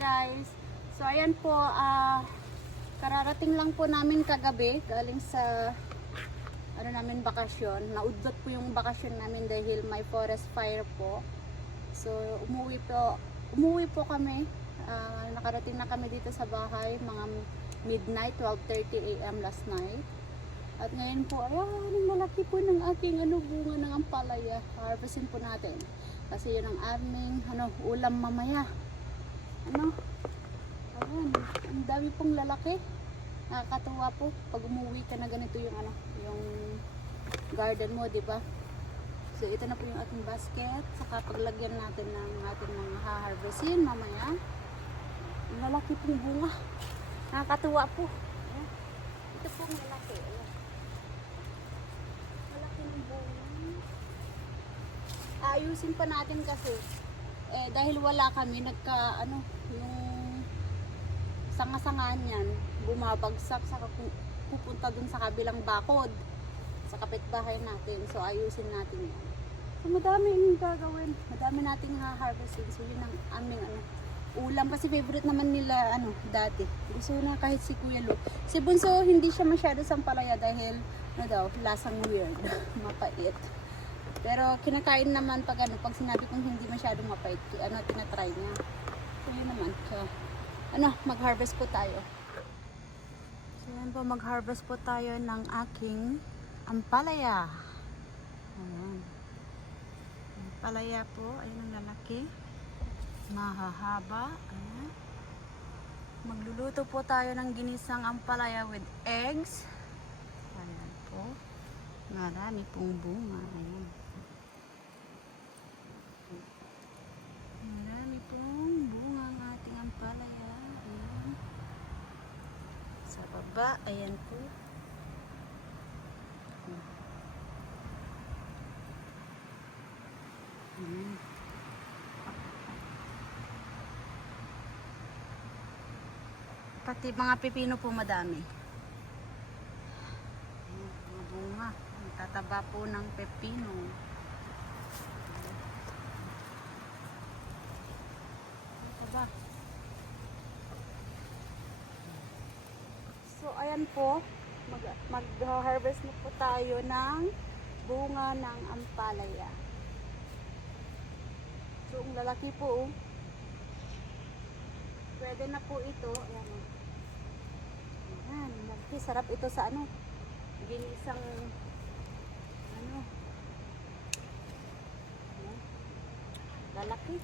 guys. So ayan po, kararating lang po namin kagabi galing sa namin bakasyon. Naudlot po yung bakasyon namin dahil may forest fire po. So umuwi po kami. Nakarating na kami dito sa bahay mga midnight, 12:30 AM last night. At ngayon po, ayan, ang malaki po ng aking bunga ng ampalaya. Harvestin po natin. Kasi yun ang aming ulam mamaya. Ayan, ang dami pong lalaki. Nakakatuwa po pag umuwi ka na ganito yung yung garden mo, di ba? So ito na po yung ating basket. Saka paglagyan natin ng ating mga ha-harvestin mamaya. Ang lalaki pong bunga. Nakakatuwa po. Ayan. Ito pong lalaki. Ayan. Malaki ng bunga. Ayusin pa natin kasi dahil wala kami yung sanga-sangaan yan bumabagsak sa pupunta dun sa kabilang bakod sa kapitbahay natin. So ayusin natin yan. So madami yung gagawin, madami nating ha-harvestin. So yun ang aming ulam kasi favorite naman nila dati. Gusto na kahit si Kuya Lu. Si Bunso hindi siya masyado sampalaya dahil lasang weird. Mapait. Pero kinakain naman pag sinabi kong hindi masyadong mapait, tinatry niya. So yun naman. So, mag-harvest po tayo. So yan po, mag-harvest po tayo ng aking ampalaya. Ayan. Ampalaya po, ayun ang lalaki. Mahahaba. Ayan. Magluluto po tayo ng ginisang ampalaya with eggs. Ayan po. Marami pong bunga. Ayan. Marami pong bunga ang ating ampalaya. Ayan. Sa baba, ayan po. Ayan. Pati mga pipino po madami. Ayan, mga bunga. Ang tataba po ng pepino. Ba? So ayan po, mag-harvest na po tayo ng bunga ng ampalaya. So ang lalaki po, pwede na po ito. Ayan, ayan, lalaki. Sarap ito sa ginisang ayan, lalaki.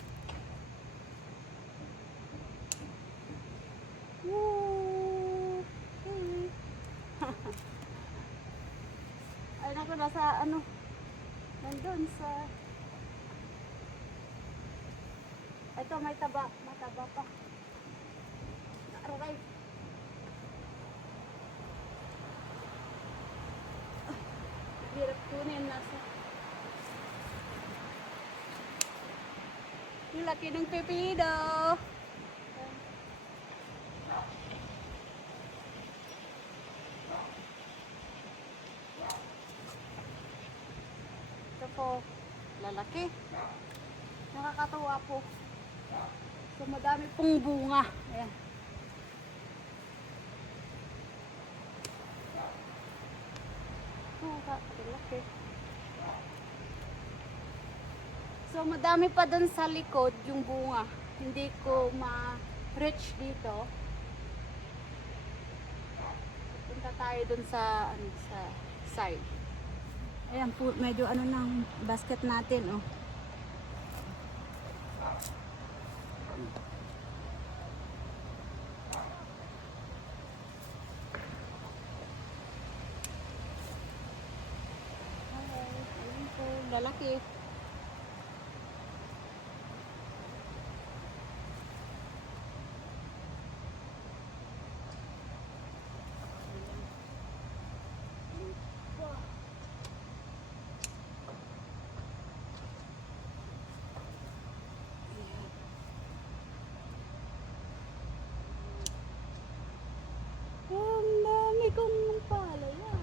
Woo! Hey. Ayun ako nasa nandun sa ito may taba pa. Aray. Hirap kunin nasa. Yung laki ng pepino. Ito po, lalaki. Nakakatuwa po. So madami pong bunga. Ayan. Lalaki. So madami pa dun sa likod yung bunga. Hindi ko ma-reach dito. Punta tayo dun sa sa side. Ayan po, medyo ng basket natin, oh. Ayan po, lalaki. Ang dami kong palaya.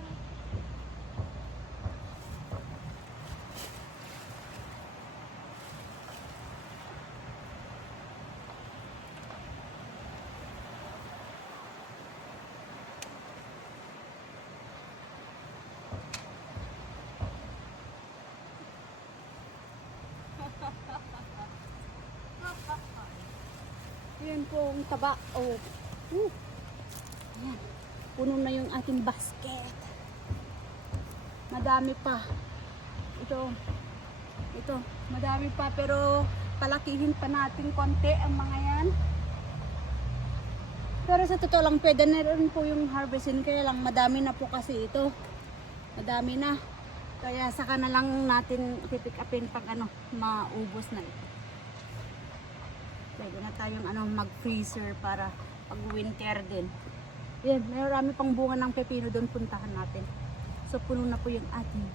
Ayan po ang taba. Oh. Ayan. Puno na yung ating basket. Madami pa. Ito, madami pa pero palakihin pa natin konti ang mga yan. Pero sa totoo lang, pwede na rin po yung harvestin. Kaya lang, madami na po kasi ito. Madami na. Kaya saka na lang natin pipick upin pag maubos na ito. Pwede na tayong mag-freezer para pag winter din. Yan, marami pang bunga ng pepino doon, puntahan natin. So, puno na po yung ating.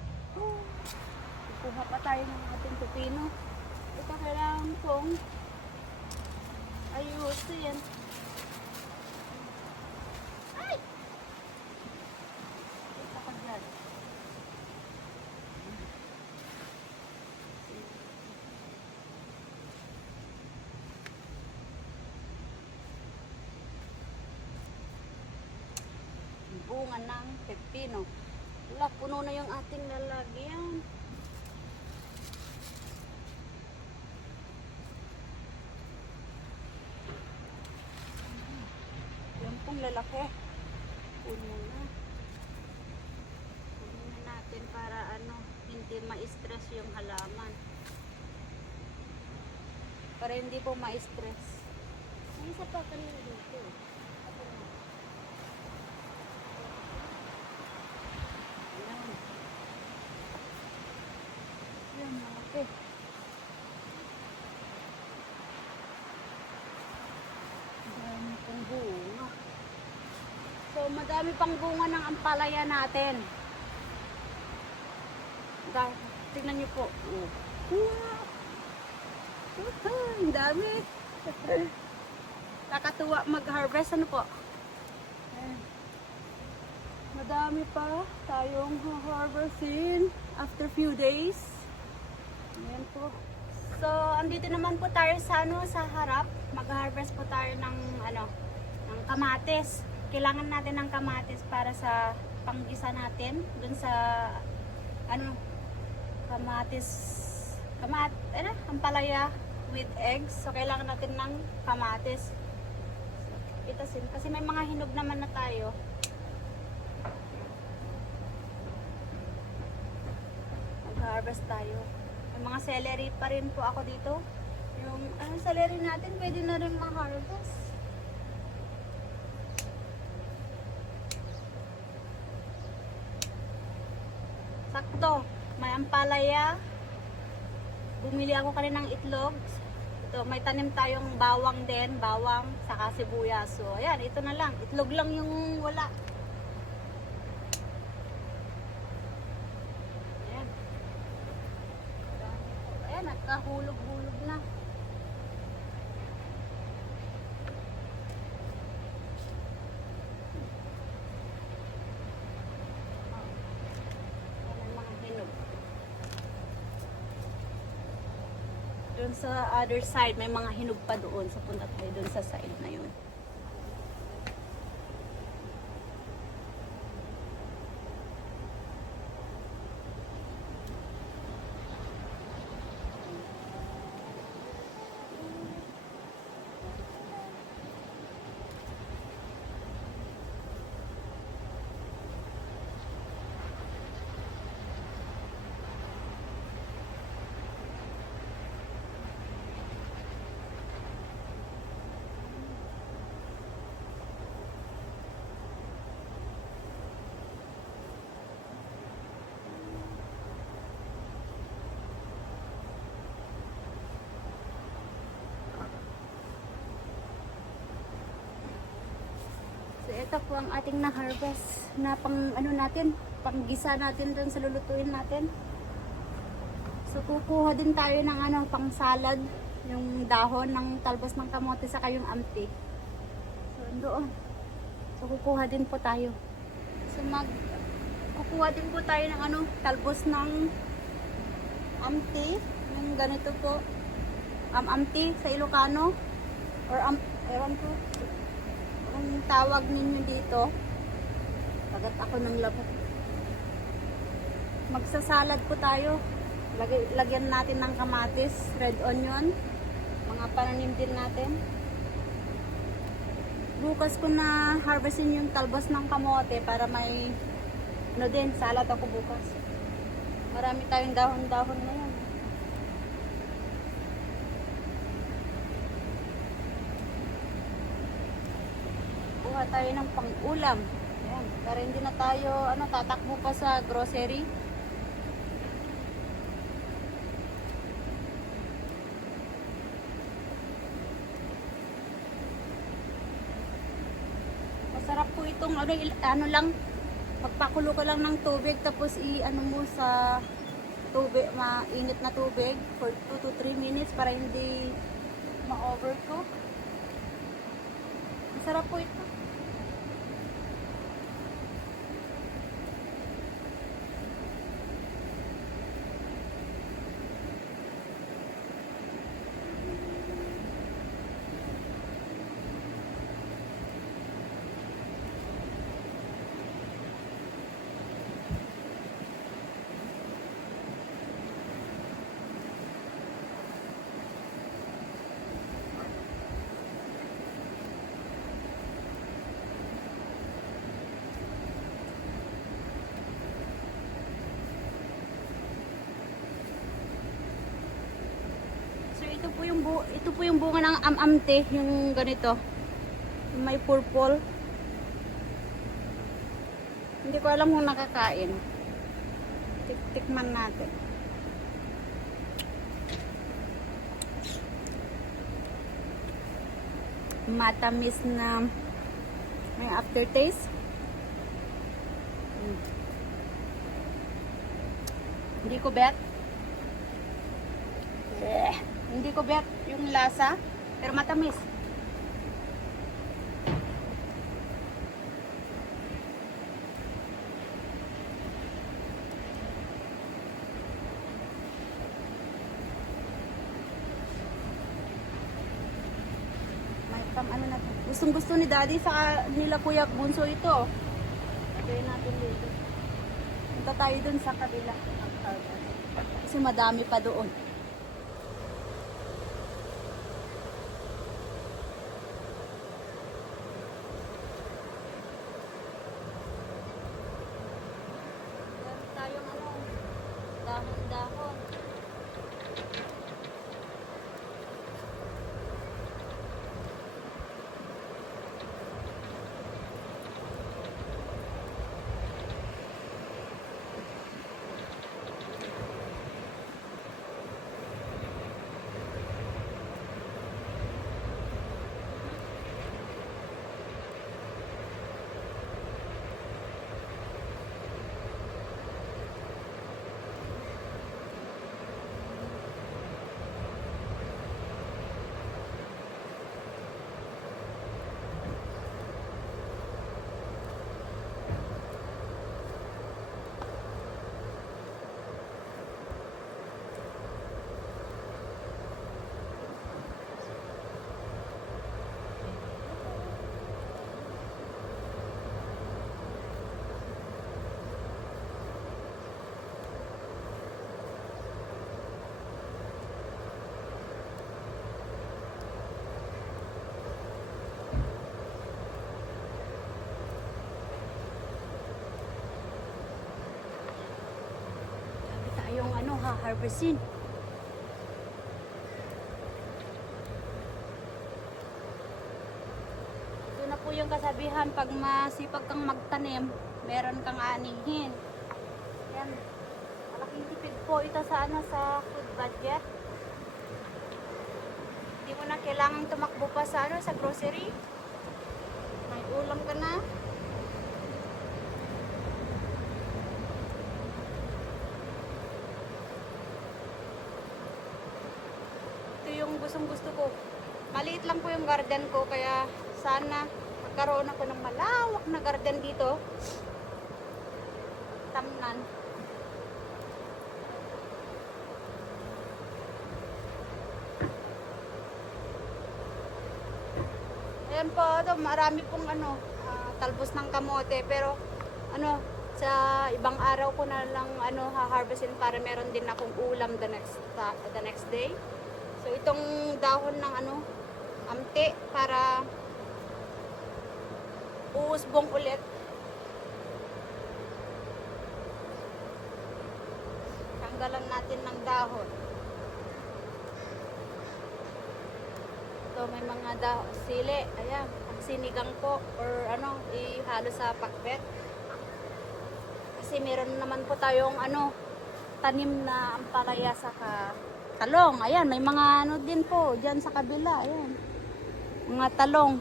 Kukuha pa tayo ng ating pepino. Ito kailangan kong ayusin. Ay! Ito ka dyan. Bunga ng pepino. Wala, puno na yung ating lalagyan. Yan pong lalaki. Puno na. Puno na natin para hindi ma-stress yung halaman. Para hindi po ma-stress. May isa pa kanina dito. Okay. Madami pang bunga. So, madami pang bunga ng ampalaya natin. Dahil, tingnan niyo po. Wow! Ang dami. Nakatuwa mag-harvest. Ano po? Madami pa tayong harvestin after few days. Ayan po. So, andito naman po tayo sa sa harap. Mag-harvest po tayo ng ng kamatis. Kailangan natin ng kamatis para sa panggisa natin dun sa ampalaya with eggs. So, kailangan natin ng kamatis. So, itasin kasi may mga hinog naman na tayo. Mag-harvest tayo. May mga celery pa rin po ako dito. Yung celery natin pwede na rin ma-harvest. Sakto. May ampalaya. Bumili ako kanina ng itlog. Ito, may tanim tayong bawang din. Bawang, saka sibuyas. So, ayan, ito na lang. Itlog lang yung wala. Nagkahulog-hulog na. May mga hinog. Doon sa other side, may mga hinog pa doon. So, punta tayo doon sa side na yun. So, ito po ang ating na-harvest na panggisa natin doon sa lulutuin natin. So, kukuha din tayo ng pang salad, yung dahon ng talbos ng kamote saka yung amti. So, doon. So, kukuha din po tayo. So, kukuha din po tayo ng talbos ng amti. Yung ganito po. Amti sa Ilocano. Or ewan ko. Ang tawag ninyo dito. Pagat ako ng labo. Magsasalad po tayo. Lagyan natin ng kamatis, red onion, mga pananim din natin. Bukas ko na harvestin yung talbos ng kamote para may ano din, salad ako bukas. Marami tayong dahon-dahon na yan. Kuha tayo ng pang-ulam. Ayan, para hindi na tayo tatakbo pa sa grocery. Masarap po itong ano lang, magpakulo ka lang ng tubig tapos i-ano mo sa tubig, mainit na tubig for 2 to 3 minutes para hindi ma-overcook. Masarap po ito. Ito po yung bunga ng amamte, yung ganito. Yung may purple. Hindi ko alam kung nakakain. Tikman natin. Matamis na may aftertaste. Hindi ko bet. Hindi ko bet yung lasa, pero matamis. May ano na. Gustong-gusto ni Daddy sa nila Kuya Bunso ito. Lagay natin dito. Punta tayo dun sa kabila. Kasi madami pa doon. Dahon-dahon. Yung harvestin. Ito na po yung kasabihan, pag masipag kang magtanim, meron kang anihin. Yan. Malaking tipid po ito sa sa food budget. Hindi mo na kailangang tumakbo pa sa sa grocery. May ulam ka na. Yung gustong-gusto ko. Maliit lang po yung garden ko, kaya sana magkaroon ako ng malawak na garden dito. Tamnan. Ayan po, marami pong talbos ng kamote, pero sa ibang araw ko na lang ha-harvestin para meron din akong ulam the next day. So itong dahon ng amte para uusbong ulit. Tanggalan natin ng dahon. Ito may mga sili. Ayan, sinigang po or ano, ihalo sa pakbet. Kasi meron naman po tayong ano, tanim na ampalaya sa talong. Ayan, may mga ano din po diyan sa kabila. Ayan. Mga talong.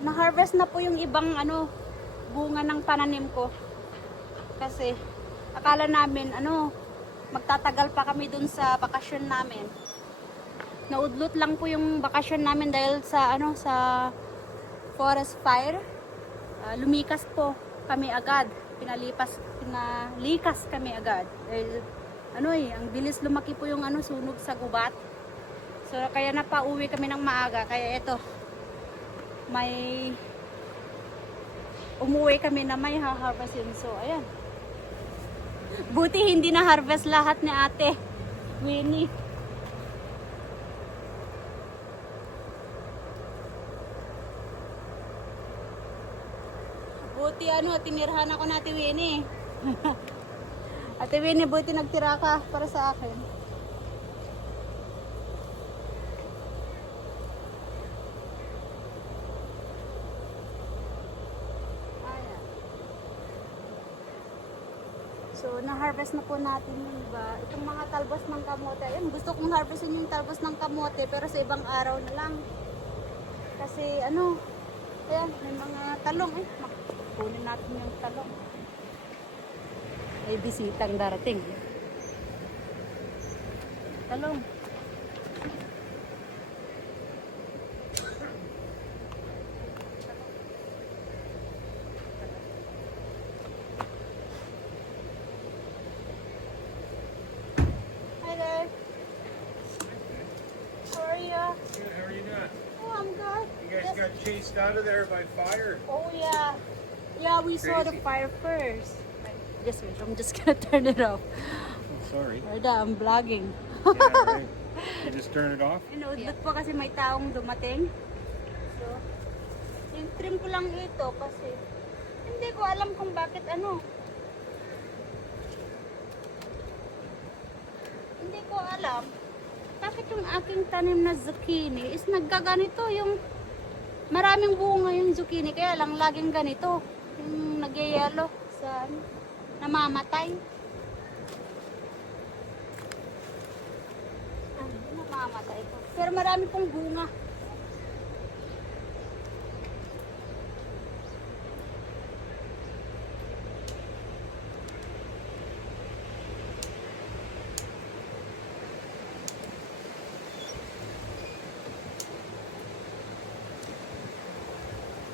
Na-harvest na po yung ibang ano, bunga ng pananim ko. Kasi akala namin ano, magtatagal pa kami dun sa bakasyon namin. Naudlot lang po yung bakasyon namin dahil sa ano, sa forest fire. Lumikas po kami agad. Pinalikas kami agad. Dahil ano ang bilis lumaki po yung ano, sunog sa gubat. So kaya napauwi kami ng maaga. Kaya ito, may umuwi kami na may ha-harvestin. So ayan. Buti hindi na harvest lahat ni Ate Winnie. Buti ano, tinirhan ako na Ate Winnie. Ate Winnie, buti nagtira ka para sa akin. Ayan. So, na-harvest na po natin yung iba. Itong mga talbos ng kamote. Ayun, gusto kong harvestin yung talbos ng kamote pero sa ibang araw na lang. Kasi ano, ayan, may mga talong eh. Kunin natin yung talong. May bisitang darating. Talong. Hi there. How are you? Good, how are you doing? Oh, I'm good. You guys got chased out of there by fire? Oh yeah. Yeah, we saw the Crazy. fire first. Just wait, I'm just gonna turn it off. Oh, sorry. Arda, I'm vlogging. Yeah, right. You just turn it off? Inuudot po kasi may taong dumating. So, yung trim ko lang ito kasi hindi ko alam kung bakit ano. Hindi ko alam bakit yung aking tanim na zucchini is nagkaganito yung maraming bunga yung zucchini kaya lang laging ganito yung nagyayalo sa namamatay. Namamatay ko. Pero marami pong bunga.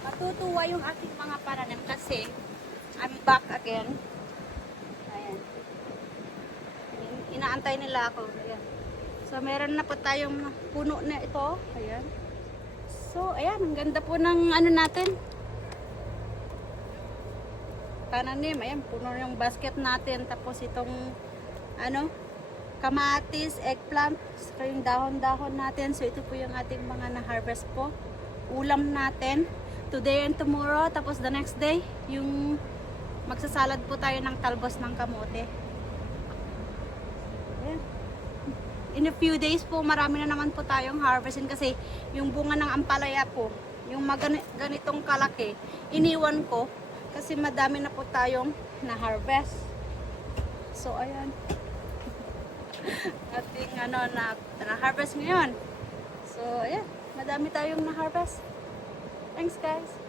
Matutuwa yung aking mga pananim kasi I'm back again. Ayan. Inaantay nila ako. Ayan. So, meron na po tayong puno na ito. Ayan. So, ayan. Ang ganda po ng ano natin. Pananim. Ayan. Puno yung basket natin. Tapos itong ano, kamatis, eggplant. Saka yung dahon-dahon natin. So, ito po yung ating mga na-harvest po. Ulam natin. Today and tomorrow. Tapos the next day, yung magsasalad po tayo ng talbos ng kamote. Ayan. In a few days po, marami na naman po tayong harvestin kasi yung bunga ng ampalaya po, yung ganitong kalaki, iniwan ko kasi madami na po tayong na-harvest. So, ayan. Ating ano, na-harvest ngayon. So, ayan. Madami tayong na-harvest. Thanks, guys.